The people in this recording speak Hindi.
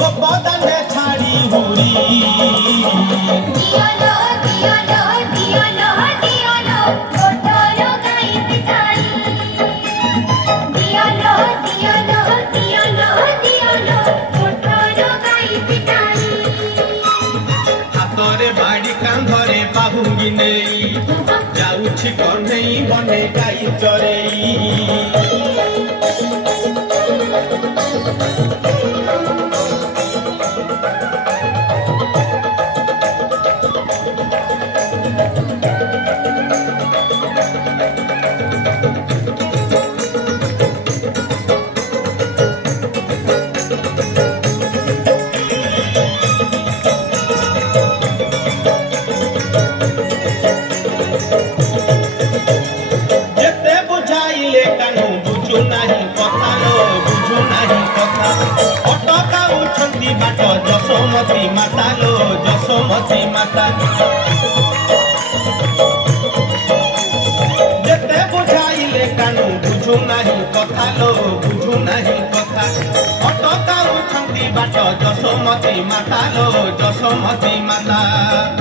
गोपदाने छाड़ी हुरी दियोलो दियोलो दियोलो दियोलो गोटरो गाई पिटाई दियोलो दियोलो दियोलो दियोलो गोटरो गाई पिटाई हातरे बाड़ी कांधरे बाहुंगी नेई जाउछि कन्हई बने गाई चरेई जसोमती माता लो जसोमती माता जेते बुझाइले कानू बुझू नाही कथा लो बुझू नाही कथा अटका उठंती बाट जसोमती माता लो जसोमती माता।